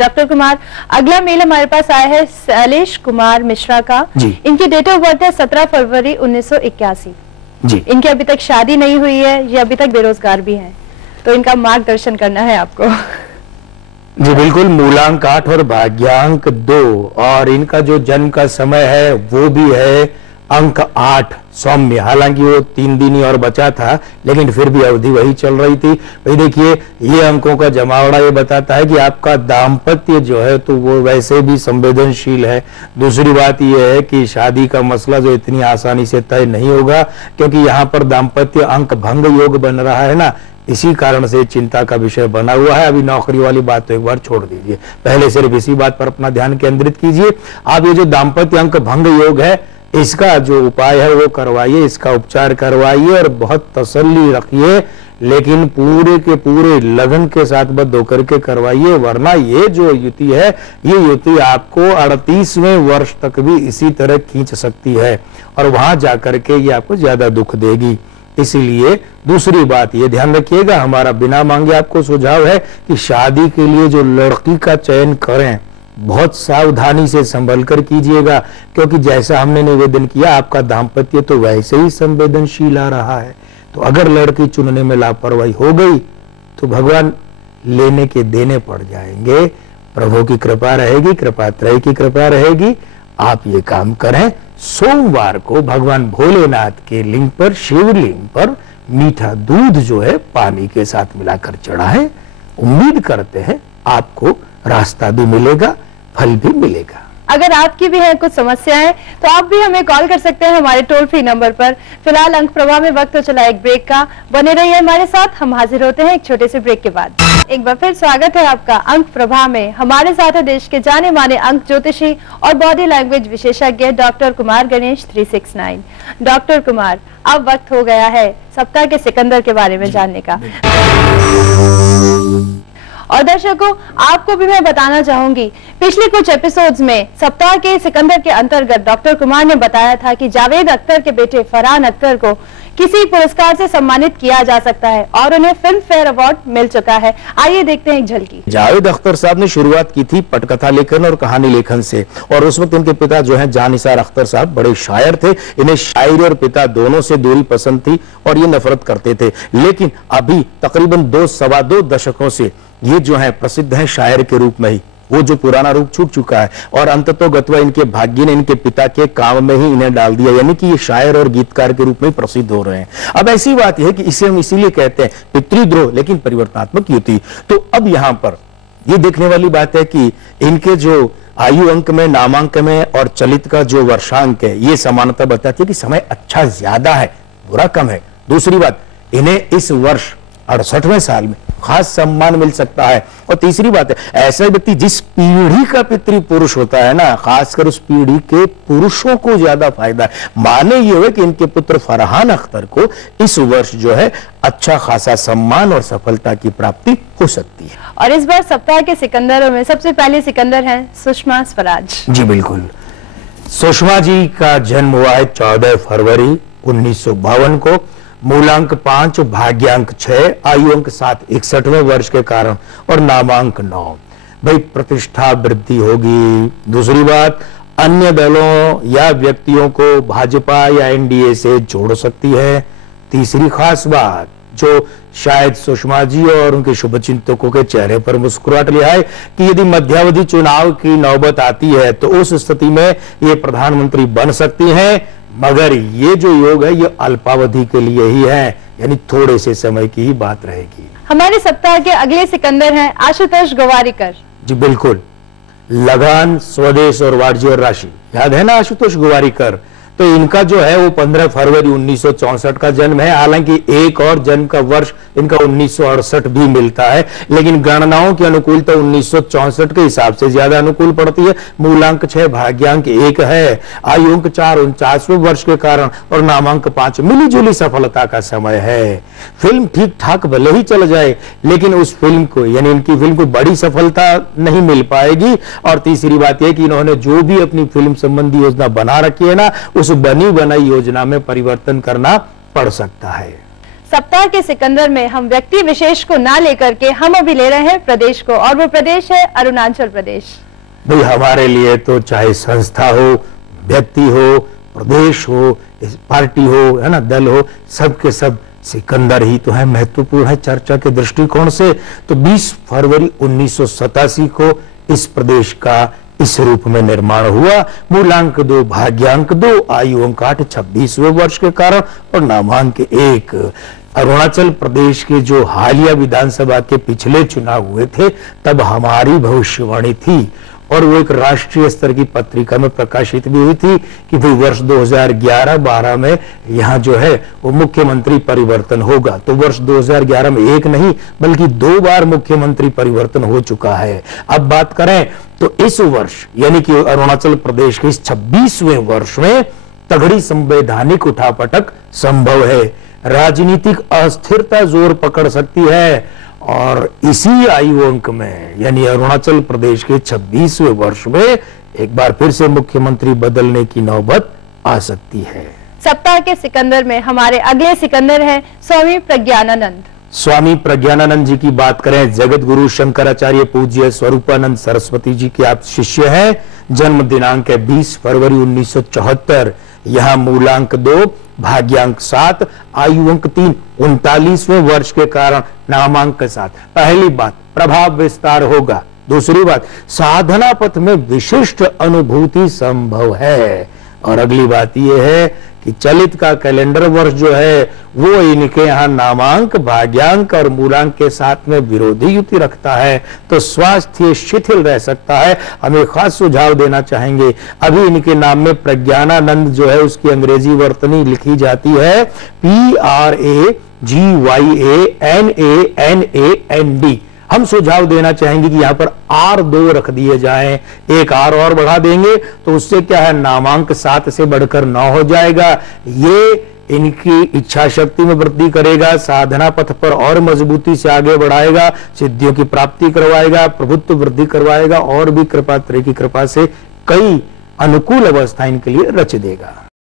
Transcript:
Doctor Kumar, अगला mail हमारे पास आया है शैलेश कुमार मिश्रा का। इनकी डेट ऑफ बर्थ है 17 फरवरी 1981 जी। इनकी अभी तक शादी नहीं हुई है, ये अभी तक बेरोजगार भी हैं, तो इनका मार्गदर्शन करना है आपको। जी बिल्कुल, मूलांक 8 और भाग्यांक 2 और इनका जो जन्म का समय है वो भी है अंक 8 सौम्य। हालांकि वो 3 दिन ही और बचा था, लेकिन फिर भी अवधि वही चल रही थी। भाई देखिए, ये अंकों का जमावड़ा ये बताता है कि आपका दाम्पत्य जो है तो वो वैसे भी संवेदनशील है। दूसरी बात ये है कि शादी का मसला जो इतनी आसानी से तय नहीं होगा, क्योंकि यहाँ पर दाम्पत्य अंक भंग योग बन रहा है ना, इसी कारण से चिंता का विषय बना हुआ है। अभी नौकरी वाली बात तो एक बार छोड़ दीजिए, पहले सिर्फ इसी बात पर अपना ध्यान केंद्रित कीजिए। आप ये जो दाम्पत्य अंक भंग योग है, इसका जो उपाय है वो करवाइए, इसका उपचार करवाइए और बहुत तसल्ली रखिए, लेकिन पूरे के पूरे लगन के साथ बद्ध होकर के करवाइए, वरना ये जो युति है, ये युति आपको 38वें वर्ष तक भी इसी तरह खींच सकती है और वहां जाकर के ये आपको ज्यादा दुख देगी। इसीलिए दूसरी बात ये ध्यान रखिएगा, हमारा बिना मांगे आपको सुझाव है कि शादी के लिए जो लड़की का चयन करें, बहुत सावधानी से संभल कर कीजिएगा, क्योंकि जैसा हमने निवेदन किया आपका दाम्पत्य तो वैसे ही संवेदनशील आ रहा है। तो अगर लड़की चुनने में लापरवाही हो गई तो भगवान लेने के देने पड़ जाएंगे। प्रभु की कृपा रहेगी, कृपात्रय की कृपा रहेगी। आप ये काम करें, सोमवार को भगवान भोलेनाथ के लिंग पर, शिवलिंग पर मीठा दूध जो है पानी के साथ मिलाकर चढ़ाएं। उम्मीद करते हैं आपको रास्ता भी मिलेगा, फल भी मिलेगा। अगर आपकी भी है कुछ समस्याएं तो आप भी हमें कॉल कर सकते हैं हमारे टोल फ्री नंबर पर। फिलहाल अंक प्रभा में वक्त तो चला एक ब्रेक का, बने रहिए हमारे साथ। हम हाजिर होते हैं एक छोटे से ब्रेक के बाद। एक बार फिर स्वागत है आपका अंक प्रभा में। हमारे साथ है देश के जाने माने अंक ज्योतिषी और बॉडी लैंग्वेज विशेषज्ञ डॉक्टर कुमार गणेश 369। डॉक्टर कुमार, अब वक्त हो गया है सप्ताह के सिकंदर के बारे में जानने का। और दर्शकों, आपको भी मैं बताना चाहूंगी, पिछले कुछ एपिसोड्स में सप्ताह के सिकंदर के अंतर्गत डॉक्टर कुमार ने बताया था कि जावेद अख्तर के बेटे फरहान अख्तर को किसी पुरस्कार से सम्मानित किया जा सकता है और उन्हें फिल्म फेयर अवार्ड मिल चुका है। आइए देखते हैं एक झलकी। जावेद अख्तर साहब ने शुरुआत की थी पटकथा लेखन और कहानी लेखन से, और उस वक्त इनके पिता जो हैं जानिसार अख्तर साहब बड़े शायर थे। इन्हें शायरी और पिता दोनों से दूरी पसंद थी और ये नफरत करते थे, लेकिन अभी तकरीबन 2-2.25 दशकों से ये जो है प्रसिद्ध है शायर के रूप में ही। वो जो पुराना रूप छूट चुका है और अंततोगत्वा इनके भाग्य ने इनके पिता के काम में ही इन्हें डाल दिया, यानी कि ये शायर और गीतकार के रूप में प्रसिद्ध हो रहे हैं। अब ऐसी बात है कि इसे हम इसीलिए कहते हैं पितृद्रोह लेकिन परिवर्तनात्मक युति। तो अब यहां पर ये देखने वाली बात है कि इनके जो आयु अंक में, नामांक में और चलित का जो वर्षांक है, ये समानता बताती है कि समय अच्छा ज्यादा है, बुरा कम है। दूसरी बात, इन्हें इस वर्ष 68वें साल में खास सम्मान मिल सकता है। और तीसरी बात है, ऐसा व्यक्ति जिस पीढ़ी का पितृ पुरुष होता है ना, खासकर उस पीढ़ी के पुरुषों को ज्यादा फायदा है। माने ये हुए कि इनके पुत्र फरहान अख्तर को इस वर्ष जो है अच्छा खासा सम्मान और सफलता की प्राप्ति हो सकती है। और इस बार सप्ताह के सिकंदरों में सबसे पहले सिकंदर हैं सुषमा स्वराज जी। बिल्कुल, सुषमा जी का जन्म हुआ है 14 फरवरी 1952 को। मूलांक 5, भाग्यांक 6, आयु अंक 7, 61वें वर्ष के कारण और नामांक 9। भाई प्रतिष्ठा वृद्धि होगी। दूसरी बात, अन्य दलों या व्यक्तियों को भाजपा या एनडीए से जोड़ सकती है। तीसरी खास बात जो शायद सुषमा जी और उनके शुभचिंतकों के चेहरे पर मुस्कुराहट ले आए कि यदि मध्यावधि चुनाव की नौबत आती है तो उस स्थिति में ये प्रधानमंत्री बन सकती हैं, मगर ये जो योग है ये अल्पावधि के लिए ही है, यानी थोड़े से समय की ही बात रहेगी। हमारे सप्ताह के अगले सिकंदर हैं आशुतोष गोवारीकर जी। बिल्कुल, लगान, स्वदेश और वाणिज्य और राशि, याद है ना आशुतोष गोवारीकर? तो इनका जो है वो 15 फरवरी 1964 का जन्म है। हालांकि एक और जन्म का वर्ष इनका 1968 भी मिलता है, लेकिन गणनाओं की अनुकूलता 1964 के हिसाब से ज्यादा अनुकूल पड़ती है। मूलांक 6, भाग्यांक 1 है, आयु अंक 4, 49वें वर्ष के कारण और नामांक 5। मिली जुली सफलता का समय है। फिल्म ठीक ठाक भले ही चल जाए, लेकिन उस फिल्म को यानी इनकी फिल्म को बड़ी सफलता नहीं मिल पाएगी। और तीसरी बात यह कि इन्होंने जो भी अपनी फिल्म संबंधी योजना बना रखी है ना, उस बनी बनाई योजना में परिवर्तन करना पड़ सकता है। सप्ताह के सिकंदर में हम व्यक्ति विशेष को ना लेकर के हम अभी ले रहे हैं प्रदेश को, और वो प्रदेश है अरुणाचल प्रदेश। भाई हमारे लिए तो चाहे संस्था हो, व्यक्ति हो, प्रदेश हो, पार्टी हो, है ना, दल हो, सब के सब सिकंदर ही तो है, महत्वपूर्ण है चर्चा के दृष्टिकोण से। तो 20 फरवरी 1987 को इस प्रदेश का इस रूप में निर्माण हुआ। मूलांक 2, भाग्यांक 2, आयु अंक 8, 26वें वर्ष के कारण और नामांक 1। अरुणाचल प्रदेश के जो हालिया विधानसभा के पिछले चुनाव हुए थे तब हमारी भविष्यवाणी थी और वो एक राष्ट्रीय स्तर की पत्रिका में प्रकाशित भी हुई थी कि भाई वर्ष 2011-12 में यहाँ जो है वो मुख्यमंत्री परिवर्तन होगा। तो वर्ष 2011 में एक नहीं बल्कि 2 बार मुख्यमंत्री परिवर्तन हो चुका है। अब बात करें तो इस वर्ष यानी कि अरुणाचल प्रदेश के इस 26वें वर्ष में तगड़ी संवैधानिक उठापटक संभव है। राजनीतिक अस्थिरता जोर पकड़ सकती है और इसी आयु अंक में यानी अरुणाचल प्रदेश के 26वें वर्ष में एक बार फिर से मुख्यमंत्री बदलने की नौबत आ सकती है। सप्ताह के सिकंदर में हमारे अगले सिकंदर हैं स्वामी प्रज्ञानानंद। स्वामी प्रज्ञानानंद जी की बात करें, जगत गुरु शंकराचार्य पूज्य स्वरूपानंद सरस्वती जी के आप शिष्य हैं। जन्म दिनांक है 20 फरवरी 1974। यहाँ मूलांक 2, भाग्यांक 7, आयु अंक 3, 39वें वर्ष के कारण नामांक 7। पहली बात, प्रभाव विस्तार होगा। दूसरी बात, साधना पथ में विशिष्ट अनुभूति संभव है। और अगली बात यह है कि चलित का कैलेंडर वर्ष जो है वो इनके यहाँ नामांक, भाग्यांक और मूलांक के साथ में विरोधी युति रखता है, तो स्वास्थ्य शिथिल रह सकता है। हमें खास सुझाव देना चाहेंगे। अभी इनके नाम में प्रज्ञानानंद जो है उसकी अंग्रेजी वर्तनी लिखी जाती है PRAGYANANAND। हम सुझाव देना चाहेंगे कि यहाँ पर R2 रख दिए जाएं, एक R और बढ़ा देंगे तो उससे क्या है, नामांक 7 से बढ़कर 9 हो जाएगा। ये इनकी इच्छा शक्ति में वृद्धि करेगा, साधना पथ पर और मजबूती से आगे बढ़ाएगा, सिद्धियों की प्राप्ति करवाएगा, प्रभुत्व वृद्धि करवाएगा और भी कृपा त्रय की कृपा से कई अनुकूल अवस्था इनके लिए रच देगा।